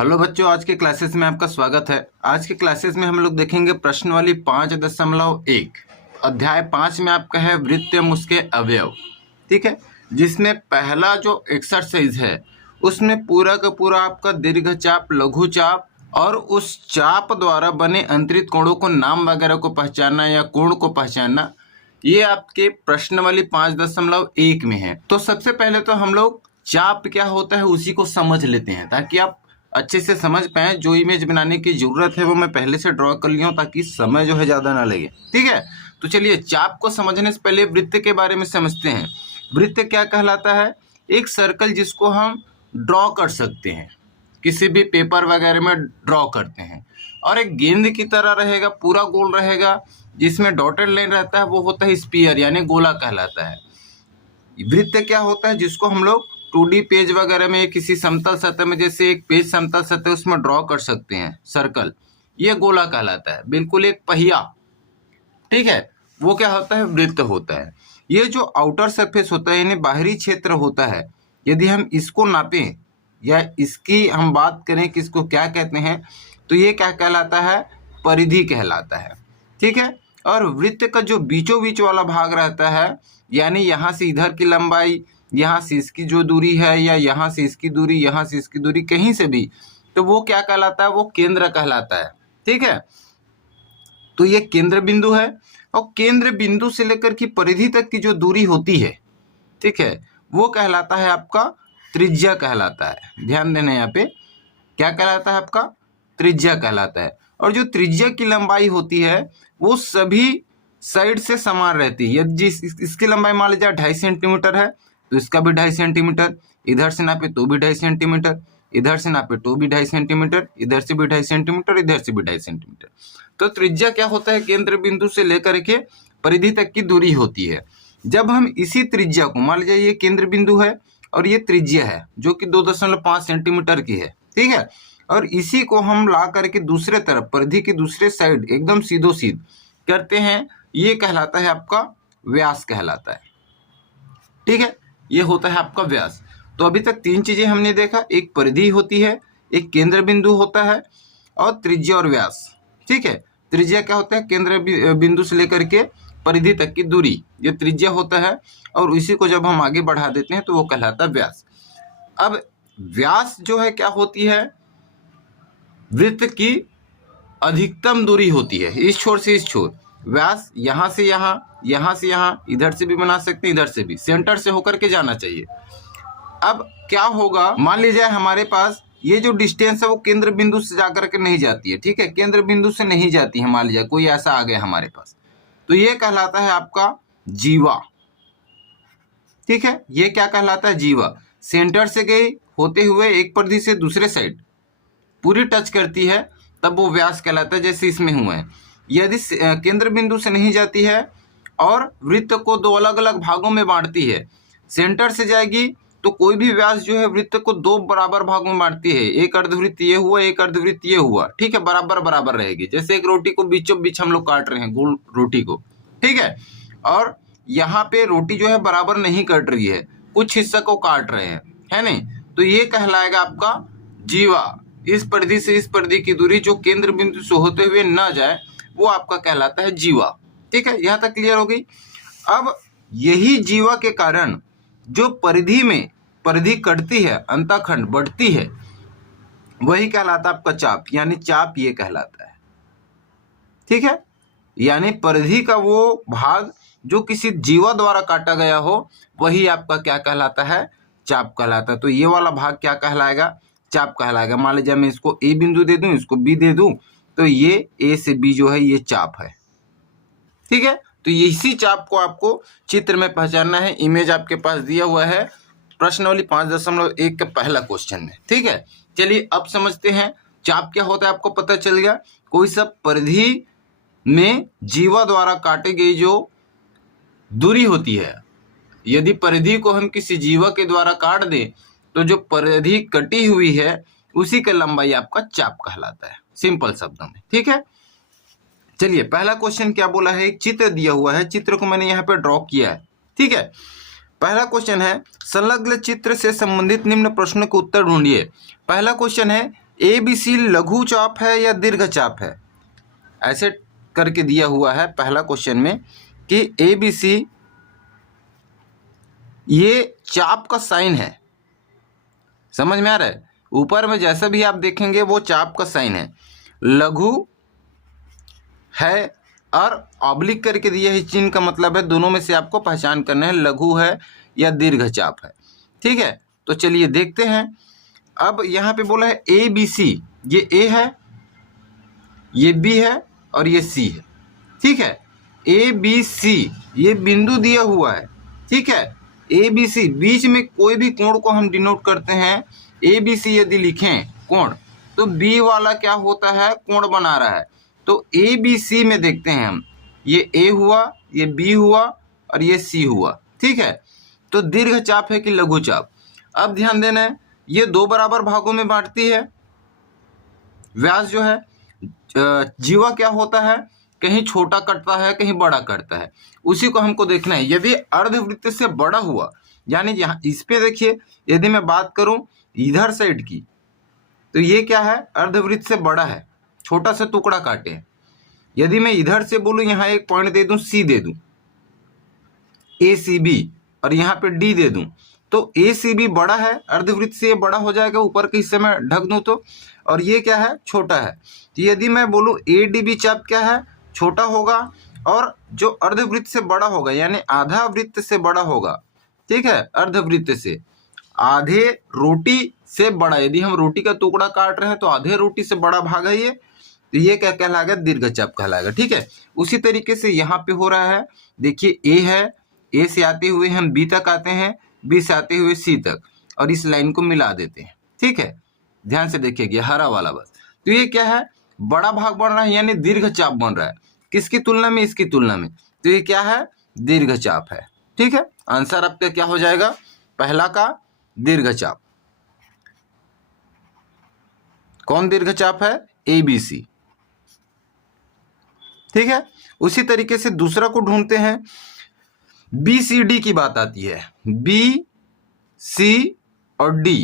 Hello बच्चों, आज के क्लासेस में आपका स्वागत है। आज के क्लासेस में हम लोग देखेंगे प्रश्नावली 5.1 अध्याय 5 में आपका है वृत्त एवं उसके अवयव। ठीक है, जिसमें पहला जो एक्सरसाइज है उसमें पूरा का पूरा आपका दीर्घ चाप, लघु चाप और उस चाप द्वारा बने अंतरित कोणों को नाम वगैरह को पहचानना या कोण को पहचानना, ये आपके प्रश्नावली 5.1 में है। तो सबसे पहले तो हम लोग चाप क्या होता है उसी को समझ लेते हैं, ताकि आप अच्छे से समझ पाएं। जो इमेज बनाने की जरूरत है वो मैं पहले से ड्रॉ कर लिया हूं, ताकि समय जो है ज़्यादा ना लगे। ठीक है, तो चलिए चाप को समझने से पहले वृत्त के बारे में समझते हैं। वृत्त क्या कहलाता है? एक सर्कल जिसको हम ड्रॉ कर सकते हैं, किसी भी पेपर वगैरह में ड्रॉ करते हैं, और एक गेंद की तरह रहेगा, पूरा गोल रहेगा, जिसमें डॉटेड लाइन रहता है, वो होता है स्पीयर यानी गोला कहलाता है। वृत्त क्या होता है? जिसको हम लोग 2D पेज वगैरह में किसी समतल सतह में, जैसे एक पेज समतल सतह उसमें ड्रॉ कर सकते हैं सर्कल, ये गोला कहलाता है, बिल्कुल एक पहिया। ठीक है, वो क्या होता है? वृत्त होता है। ये जो आउटर सरफेस होता है यानी बाहरी क्षेत्र होता है, यदि हम इसको नापें या इसकी हम बात करें कि इसको क्या कहते हैं, तो ये क्या कहलाता है? परिधि कहलाता है। ठीक है, और वृत्त का जो बीचों बीच वाला भाग रहता है, यानी यहाँ से इधर की लंबाई, यहाँ से इसकी जो दूरी है, या यहाँ से इसकी दूरी, यहाँ से इसकी दूरी, कहीं से भी, तो वो क्या कहलाता है? वो केंद्र कहलाता है। ठीक है, तो ये केंद्र बिंदु है, और केंद्र बिंदु से लेकर की परिधि तक की जो दूरी होती है, ठीक है, वो कहलाता है आपका त्रिज्या कहलाता है। ध्यान देना, यहाँ पे क्या कहलाता है? आपका त्रिज्या कहलाता है। और जो त्रिज्या की लंबाई होती है वो सभी साइड से समान रहती है। यदि इसकी लंबाई मान लीजिए 2.5 सेंटीमीटर है, तो इसका भी 2.5 सेंटीमीटर, इधर से नापे तो भी 2.5 सेंटीमीटर, इधर से नापे तो भी 2.5 सेंटीमीटर, इधर से भी 2.5 सेंटीमीटर, इधर से भी 2.5 सेंटीमीटर। तो त्रिज्या क्या होता है? केंद्र बिंदु से लेकर के परिधि तक की दूरी होती है। जब हम इसी त्रिज्या को, मान लीजिए ये केंद्र बिंदु है और ये त्रिज्या है जो कि 2.5 सेंटीमीटर की है, ठीक है, और इसी को हम ला करके दूसरे तरफ परिधि की दूसरे साइड एकदम सीधो सीध करते हैं, ये कहलाता है आपका व्यास कहलाता है। ठीक है, ये होता है आपका व्यास। तो अभी तक 3 चीजें हमने देखा, एक परिधि होती है, एक केंद्र बिंदु होता है, और त्रिज्या और व्यास। ठीक है, त्रिज्या क्या होता है? केंद्र बिंदु से लेकर के परिधि तक की दूरी, ये त्रिज्या होता है, और इसी को जब हम आगे बढ़ा देते हैं तो वो कहलाता है व्यास। अब व्यास जो है क्या होती है? वृत्त की अधिकतम दूरी होती है, इस छोर से इस छोर। व्यास यहाँ से यहाँ, यहाँ से यहाँ, इधर से भी बना सकते हैं, इधर से भी, सेंटर से होकर के जाना चाहिए। अब क्या होगा? मान लीजिए हमारे पास ये जो डिस्टेंस है वो केंद्र बिंदु से जाकर के नहीं जाती है। ठीक है, केंद्र बिंदु से नहीं जाती है। मान लीजिए कोई ऐसा आ गया हमारे पास, तो ये कहलाता है आपका जीवा। ठीक है, ये क्या कहलाता है? जीवा। सेंटर से गई होते हुए एक परिधि से दूसरे साइड पूरी टच करती है, तब वो व्यास कहलाता है, जैसे इसमें हुआ है। यदि केंद्र बिंदु से नहीं जाती है और वृत्त को 2 अलग अलग भागों में बांटती है, सेंटर से जाएगी तो कोई भी व्यास जो है वृत्त को 2 बराबर भागों में बांटती है। एक अर्धवृत्त ये हुआ, एक अर्धवृत्त ये हुआ। ठीक है, बराबर बराबर रहेगी, जैसे एक रोटी को बीचों बीच हम लोग काट रहे हैं, गोल रोटी को। ठीक है, और यहाँ पे रोटी जो है बराबर नहीं कट रही है, कुछ हिस्सा को काट रहे हैं, है नहीं, तो ये कहलाएगा आपका जीवा। इस परिधि से इस परिधि की दूरी जो केंद्र बिंदु से होते हुए ना जाए, वो आपका कहलाता है जीवा। ठीक है, यहां तक क्लियर हो गई। अब यही जीवा के कारण जो परिधि में परिधि कटती है, अंतःखंड बढ़ती है, वही कहलाता है आपका चाप, यानी चाप ये कहलाता है। ठीक है, यानी परिधि का वो भाग जो किसी जीवा द्वारा काटा गया हो, वही आपका क्या कहलाता है? चाप कहलाता है। तो ये वाला भाग क्या कहलाएगा? चाप कहलाएगा। मान लीजिए मैं इसको ए बिंदु दे दूं, इसको बी दे दूं, तो ये ए से बी जो है ये चाप है। ठीक है, तो इसी चाप को आपको चित्र में पहचानना है। इमेज आपके पास दिया हुआ है प्रश्नावली 5.1 का पहला क्वेश्चन में। ठीक है, चलिए अब समझते हैं चाप क्या होता है। आपको पता चल गया, कोई सब परिधि में जीवा द्वारा काटी गई जो दूरी होती है, यदि परिधि को हम किसी जीवा के द्वारा काट दें तो जो परिधि कटी हुई है उसी का लंबाई आपका चाप कहलाता है, सिंपल शब्दों में। ठीक है, चलिए पहला क्वेश्चन क्या बोला है? एक चित्र दिया हुआ है, चित्र को मैंने यहाँ पे ड्रॉ किया है। ठीक है, पहला क्वेश्चन है संलग्न चित्र से संबंधित निम्न प्रश्नों के उत्तर ढूंढिए। पहला क्वेश्चन है ABC लघु चाप है या दीर्घ चाप है, ऐसे करके दिया हुआ है पहला क्वेश्चन में कि ABC ये चाप का साइन है। समझ में आ रहा है? ऊपर में जैसा भी आप देखेंगे वो चाप का साइन है। लघु है और ऑब्लिक करके दिया है चिन्ह का मतलब है दोनों में से आपको पहचान करना है लघु है या दीर्घ चाप है। ठीक है, तो चलिए देखते हैं। अब यहाँ पे बोला है ABC, ये A है, ये B है और ये C है। ठीक है, ABC ये बिंदु दिया हुआ है। ठीक है, ABC बीच में कोई भी कोण को हम डिनोट करते हैं। ABC यदि लिखें कोण तो B वाला क्या होता है, कोण बना रहा है। तो ABC में देखते हैं हम, ये A हुआ, ये B हुआ और ये C हुआ। ठीक है, तो दीर्घ चाप है कि लघु चाप। अब ध्यान देना है, ये दो बराबर भागों में बांटती है। व्यास जो है जीवा क्या होता है, कहीं छोटा कटता है कहीं बड़ा कटता है, उसी को हमको देखना है। यदि अर्धवृत्त से बड़ा हुआ, यानी यहाँ इस पे देखिए, यदि मैं बात करूं इधर साइड की तो ये क्या है, अर्धवृत्त से बड़ा है, छोटा सा टुकड़ा काटे हैं। यदि मैं इधर से बोलूं यहाँ एक पॉइंट दे दूं, C दे दूं ACB और यहाँ पे D दे दूं, तो ACB बड़ा है, अर्धवृत्त से ये बड़ा हो जाएगा, ऊपर के हिस्से में ढक दूं तो, और ये क्या है, छोटा है। तो यदि मैं बोलूं ADB चाप क्या है, छोटा होगा और जो अर्धवृत्त से बड़ा होगा यानी आधा वृत्त से बड़ा होगा। ठीक है, अर्धवृत्त से आधे रोटी से बड़ा, यदि हम रोटी का टुकड़ा काट रहे हैं तो आधे रोटी से बड़ा भाग है ये, तो ये क्या कहलाएगा, दीर्घ चाप कहलाएगा। ठीक है, उसी तरीके से यहाँ पे हो रहा है, देखिए A है, A से आते हुए हम B तक आते हैं, B से आते हुए C तक, और इस लाइन को मिला देते हैं। ठीक है, ध्यान से देखिएगा हरा वाला बस, तो ये क्या है, बड़ा भाग बन रहा है यानी दीर्घ चाप बन रहा है। किसकी तुलना में, इसकी तुलना में, तो ये क्या है, दीर्घ चाप है। ठीक है, आंसर आपका क्या हो जाएगा, पहला का दीर्घ चाप। कौन दीर्घ चाप है, ABC। ठीक है, उसी तरीके से दूसरा को ढूंढते हैं। BCD की बात आती है, B, C और D।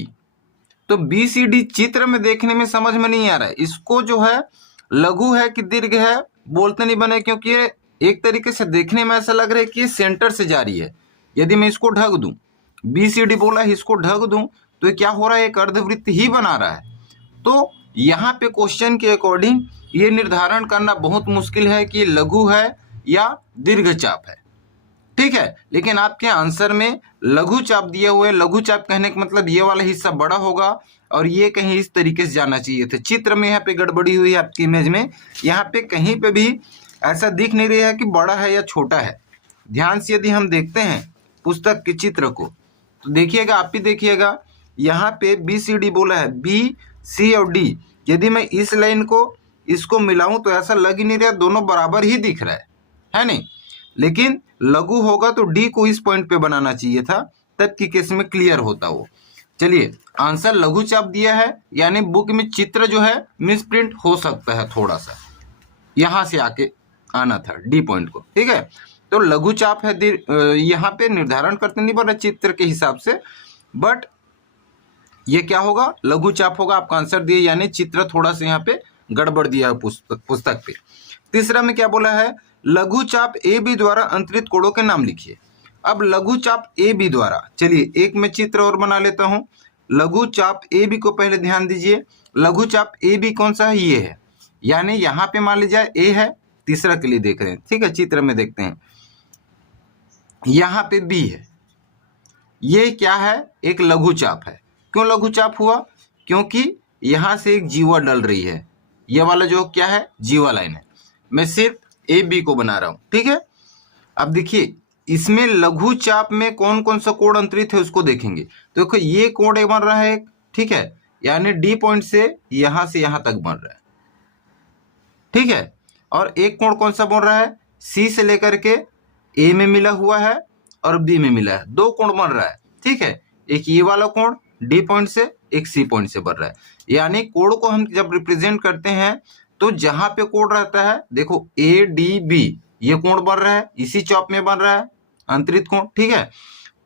तो BCD चित्र में देखने में समझ में नहीं आ रहा है, इसको जो है लघु है कि दीर्घ है बोलते नहीं बने, क्योंकि ये एक तरीके से देखने में ऐसा लग रहा है कि ये सेंटर से जा रही है। यदि मैं इसको ढक दूं, BCD बोला है, इसको ढक दूं तो ये क्या हो रहा है, एक अर्धवृत्त ही बना रहा है। तो यहाँ पे क्वेश्चन के अकॉर्डिंग ये निर्धारण करना बहुत मुश्किल है कि लघु है या दीर्घ चाप है। ठीक है, लेकिन आपके आंसर में लघु चाप दिया हुआ है। लघु चाप कहने का मतलब ये वाला हिस्सा बड़ा होगा और ये कहीं इस तरीके से जाना चाहिए था। चित्र में यहाँ पे गड़बड़ी हुई है आपकी इमेज में, यहाँ पे कहीं पे भी ऐसा दिख नहीं रहा है कि बड़ा है या छोटा है। ध्यान से यदि हम देखते हैं पुस्तक के चित्र को तो देखिएगा, आप भी देखिएगा, यहाँ पे BCD बोला है, B, C और D। यदि मैं इस लाइन को इसको मिलाऊं तो ऐसा लग ही नहीं रहा, दोनों बराबर ही दिख रहा है नहीं। लेकिन लघु होगा तो D को इस पॉइंट पे बनाना चाहिए था, तब की केस में क्लियर होता वो। चलिए, आंसर लघु चाप दिया है, यानी बुक में चित्र जो है मिसप्रिंट हो सकता है, थोड़ा सा यहाँ से आके आना था D पॉइंट को। ठीक है, तो लघु चाप है, यहाँ पे निर्धारण करते नहीं पड़ रहा चित्र के हिसाब से, बट ये क्या होगा, लघु चाप होगा। आपका आंसर दिए, यानी चित्र थोड़ा सा यहाँ पे गड़बड़ दिया है पुस्तक पे। तीसरा में क्या बोला है, लघु चाप AB द्वारा अंतरित कोणों के नाम लिखिए। अब लघु चाप AB द्वारा, चलिए एक मैं चित्र और बना लेता हूं। लघु चाप AB को पहले ध्यान दीजिए, लघु चाप AB कौन सा है, ये है, यानी यहाँ पे मान लीजिए A है, तीसरा के लिए देख रहे हैं। ठीक है, चित्र में देखते हैं, यहाँ पे B है, ये क्या है, एक लघु चाप है। क्यों लघु चाप हुआ, क्योंकि यहाँ से एक जीवा डल रही है, ये वाला जो क्या है, जीवा लाइन है। मैं सिर्फ AB को बना रहा हूं। ठीक है, अब देखिए इसमें लघु चाप में कौन कौन सा कोण अंतरित है उसको देखेंगे। तो देखो ये कोण एक बन रहा है, ठीक है, यानी D पॉइंट से यहां तक बन रहा है। ठीक है, और एक कोण कौन सा बन रहा है, C से लेकर के A में मिला हुआ है और B में मिला है, दो कोण बन रहा है। ठीक है, एक ये वाला कोण D पॉइंट से, एक C पॉइंट से बन रहा है। यानी कोण को हम जब रिप्रेजेंट करते हैं तो जहां पे कोण रहता है, देखो ADB, ये कोण बन रहा है, इसी चाप में बन रहा है अंतरित कोण। ठीक है,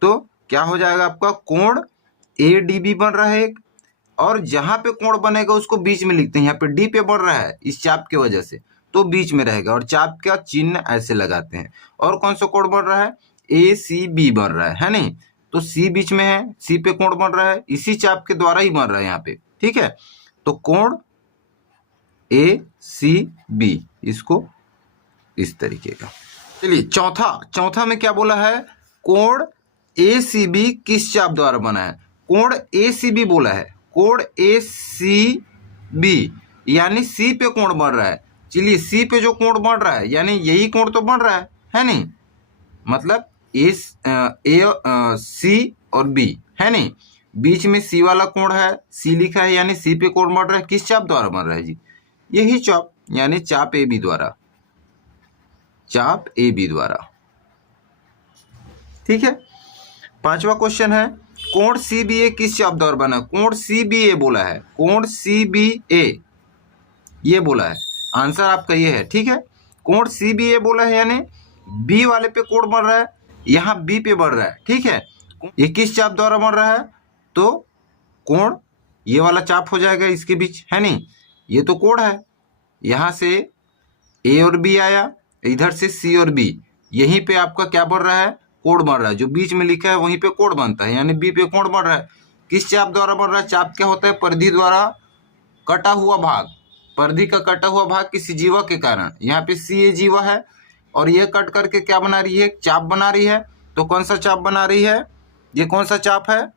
तो क्या हो जाएगा आपका, कोण ADB बन रहा है एक, और जहां पे कोण बनेगा उसको बीच में लिखते हैं। यहाँ पे डी पे बन रहा है इस चाप की वजह से, तो बीच में रहेगा और चाप का चिन्ह ऐसे लगाते हैं। और कौन सा कोण बन रहा है? ए सी बी बन रहा है नहीं? तो सी बीच में है, सी पे कोण बन रहा है, इसी चाप के द्वारा ही बन रहा है यहाँ पे, ठीक है। तो कोण ए सी बी, इसको इस तरीके का। चलिए चौथा में क्या बोला है? कोण ए सी बी किस चाप द्वारा बना है? कोण ए सी बी बोला है, कोण ए सी बी यानी सी पे कोण बन रहा है। चलिए सी पे जो कोण बन रहा है यानी यही कोण तो बन रहा है नहीं? मतलब ए सी और बी है नहीं, बीच में सी वाला कोण है, सी लिखा है यानी सी पे कोण बन रहा है। किस चाप द्वारा बन रहा है जी? यही चाप यानी चाप ए बी द्वारा, चाप ए बी द्वारा, ठीक है। पांचवा क्वेश्चन है कोण सी बी ए किस चाप द्वारा बना? कोण सी बी ए बोला है, कोण सी बी ए ये बोला है, आंसर आपका ये है, ठीक है। कोण सी बी ए बोला है यानी बी वाले पे कोण बन रहा है, यहाँ बी पे बन रहा है, ठीक है। ये किस चाप द्वारा बन रहा है? तो कोण ये वाला चाप हो जाएगा इसके बीच, है नहीं? ये तो कोण है, यहाँ से ए और बी आया, इधर से सी और बी, यहीं पे आपका क्या बन रहा है? कोण बन रहा है। जो बीच में लिखा है वहीं पे कोण बनता है यानी बी पे कोण बन रहा है। किस चाप द्वारा बन रहा है? चाप क्या होता है? परिधि द्वारा कटा हुआ भाग, परिधि का कटा हुआ भाग किसी जीवा के कारण। यहाँ पे सी ए जीवा है और ये कट करके क्या बना रही है? चाप बना रही है। तो कौन सा चाप बना रही है? ये कौन सा चाप है?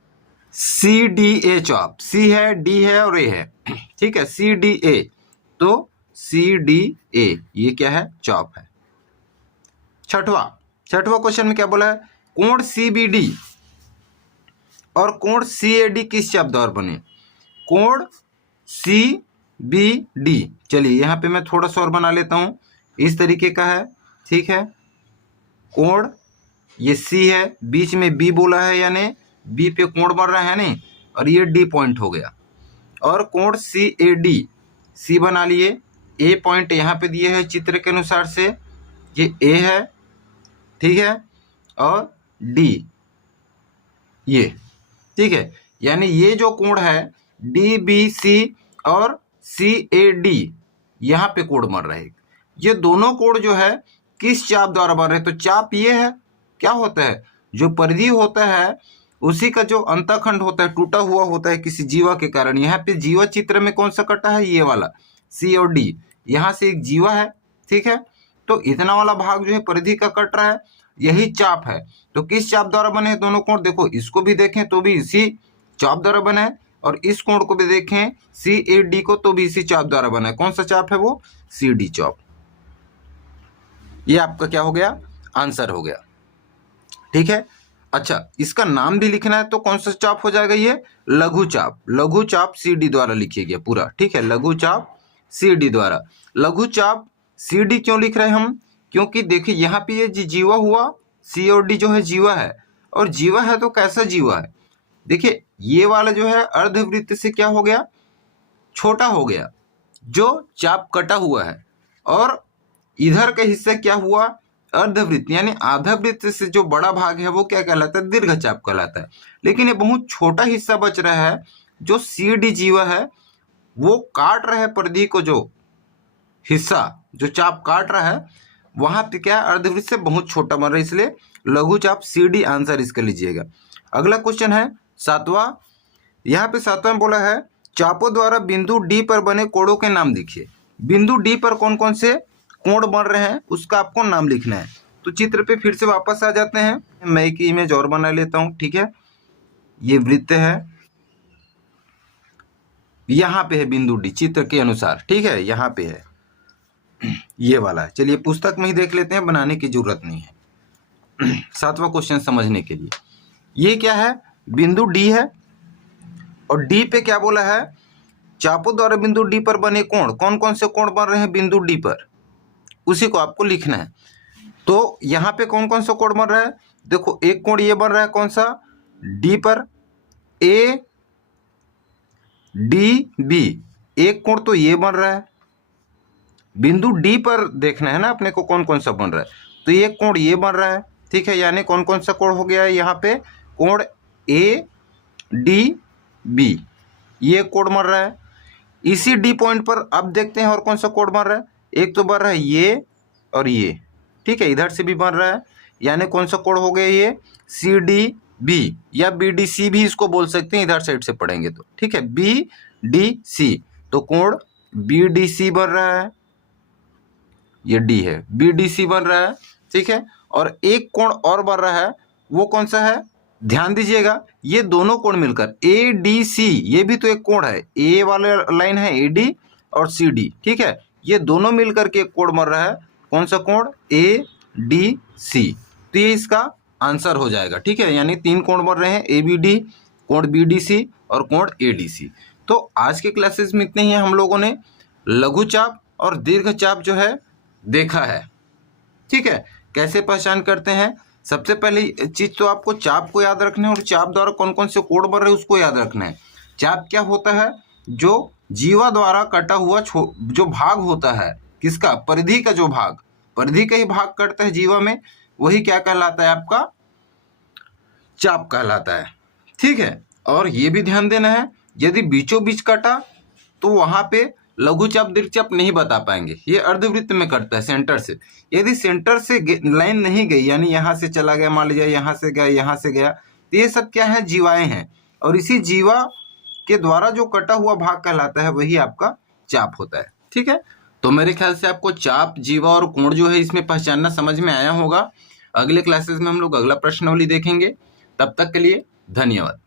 सी डी ए चाप। सी है, डी है और ए है, ठीक है, सी डी ए। तो सी डी ए ये क्या है? चाप है। छठवा क्वेश्चन में क्या बोला है? कोण सी बी डी और कोण सी ए डी किस चाप द्वारा बने? कोण सी बी डी, चलिए यहाँ पे मैं थोड़ा सा और बना लेता हूं, इस तरीके का है, ठीक है। कोण ये सी है, बीच में बी बोला है यानी बी पे कोण बन रहा है नहीं, और ये डी पॉइंट हो गया। और कोण सी ए डी, सी बना लिए, ए पॉइंट यहाँ पे दिए है चित्र के अनुसार से, ये ए है, ठीक है, और डी ये, ठीक है। यानी ये जो कोण है डी बी सी और सी ए डी, यहाँ पे कोण बन रहे हैं। ये दोनों कोण जो है किस चाप द्वारा बन रहे हैं? तो चाप ये है, क्या होता है? जो परिधि होता है उसी का जो अंतःखंड होता है टूटा हुआ होता है किसी जीवा के कारण। यहाँ पे जीवा चित्र में कौन सा कटा है? ये वाला सी और डी, यहाँ से एक जीवा है, ठीक है। तो इतना वाला भाग जो है परिधि का कट रहा है, यही चाप है। तो किस चाप द्वारा बने हैं दोनों कोण? देखो इसको भी देखें तो भी इसी चाप द्वारा बना है, और इस कोण को भी देखें सी ए डी को तो भी इसी चाप द्वारा बना है। कौन सा चाप है वो? सी डी चाप। ये आपका क्या हो गया? आंसर हो गया, ठीक है। अच्छा, इसका नाम भी लिखना है तो कौन सा चाप हो जाएगा? ये लघु चाप। लघु चाप सी डी द्वारा लिखिए गया पूरा, ठीक है, लघु चाप सी डी द्वारा। लघु चाप सी डी क्यों लिख रहे हैं हम? क्योंकि देखिए यहाँ पे ये जीवा हुआ, सी और डी जो है जीवा है, और जीवा है तो कैसा जीवा है? देखिए ये वाला जो है अर्धवृत्त से क्या हो गया? छोटा हो गया, जो चाप कटा हुआ है, और इधर का हिस्सा क्या हुआ? अर्धवृत्त, यानी आधा वृत्त से जो बड़ा भाग है वो क्या कहलाता है? दीर्घ चाप कहलाता है। लेकिन ये बहुत छोटा हिस्सा बच रहा है, जो सी डी जीवा है वो काट रहा है परिधि को, जो हिस्सा जो चाप काट रहा है वहां पे क्या है? अर्धवृत्त से बहुत छोटा बन रहा है, इसलिए लघु चाप सी डी आंसर इसका लीजिएगा। अगला क्वेश्चन है सातवां। यहाँ पे सातवां बोला है चापों द्वारा बिंदु डी पर बने कोणों के नाम लिखिए। बिंदु डी पर कौन कौन से कोण बन रहे हैं उसका आपको नाम लिखना है। तो चित्र पे फिर से वापस आ जाते हैं, मैं एक इमेज और बना लेता हूं, ठीक है। ये वृत्त है, यहाँ पे है बिंदु डी चित्र के अनुसार, ठीक है, यहाँ पे है, ये वाला है। चलिए पुस्तक में ही देख लेते हैं, बनाने की जरूरत नहीं है। सातवां क्वेश्चन समझने के लिए, ये क्या है? बिंदु डी है, और डी पे क्या बोला है? चापों द्वारा बिंदु डी पर बने कोण, कौन कौन से कोण बन रहे हैं बिंदु डी पर, उसी को आपको लिखना है। तो यहाँ पे कौन कौन सा कोण बन रहा है? देखो एक कोण ये बन रहा है, कौन सा? डी पर, ए डी बी, एक कोण तो ये बन रहा है। बिंदु डी पर देखना है ना अपने को कौन कौन सा बन रहा है, तो ये कोण ये बन रहा है, ठीक है। यानी कौन कौन सा कोण हो गया है यहाँ पे? कोण ए डी बी, ये कोण बन रहा है। इसी डी पॉइंट पर अब देखते हैं और कौन सा कोण बन रहा है। एक तो बन रहा है ये और ये, ठीक है, इधर से भी बन रहा है, यानी कौन सा कोण हो गया ये सी डी बी या बी डी सी भी इसको बोल सकते हैं, इधर साइड से पढ़ेंगे तो, ठीक है, बी डी सी। तो कोण बी डी सी बन रहा है, ये डी है, बी डी सी बन रहा है, ठीक है। और एक कोण और बन रहा है, वो कौन सा है, ध्यान दीजिएगा, ये दोनों कोण मिलकर ए डी सी, ये भी तो एक कोण है, ए वाला लाइन है ए डी और सी डी, ठीक है, ये दोनों मिलकर के एक कोण बन रहा है, कौन सा कोण, ए डी सी। तो ये इसका आंसर हो जाएगा, ठीक है, यानी 3 कोण बन रहे हैं, ए बी डी, कोण बी डी सी और कोण ए डी सी। तो आज के क्लासेस में इतने ही हम लोगों ने लघु चाप और दीर्घ चाप जो है देखा है, ठीक है। कैसे पहचान करते हैं, सबसे पहली चीज तो आपको चाप को याद रखना है और चाप द्वारा कौन कौन से कोण बन रहे हैं उसको याद रखना है। चाप क्या होता है, जो जीवा द्वारा कटा हुआ जो भाग होता है, किसका, परिधि का जो भाग, परिधि का ही भाग कटता है जीवा में, वही क्या कहलाता है, आपका चाप कहलाता है, ठीक है। और ये भी ध्यान देना है, यदि बीचों बीच कटा तो वहां पे लघु चाप दीर्घ चाप नहीं बता पाएंगे, ये अर्धवृत्त में कटता है सेंटर से। यदि सेंटर से लाइन नहीं गई, यानी यहाँ से चला गया, मान लीजिए यहाँ से गया, यहाँ से गया, तो ये सब क्या है, जीवाएं हैं, और इसी जीवा के द्वारा जो कटा हुआ भाग कहलाता है वही आपका चाप होता है, ठीक है। तो मेरे ख्याल से आपको चाप, जीवा और कोण जो है इसमें पहचानना समझ में आया होगा। अगले क्लासेस में हम लोग अगला प्रश्नावली देखेंगे, तब तक के लिए धन्यवाद।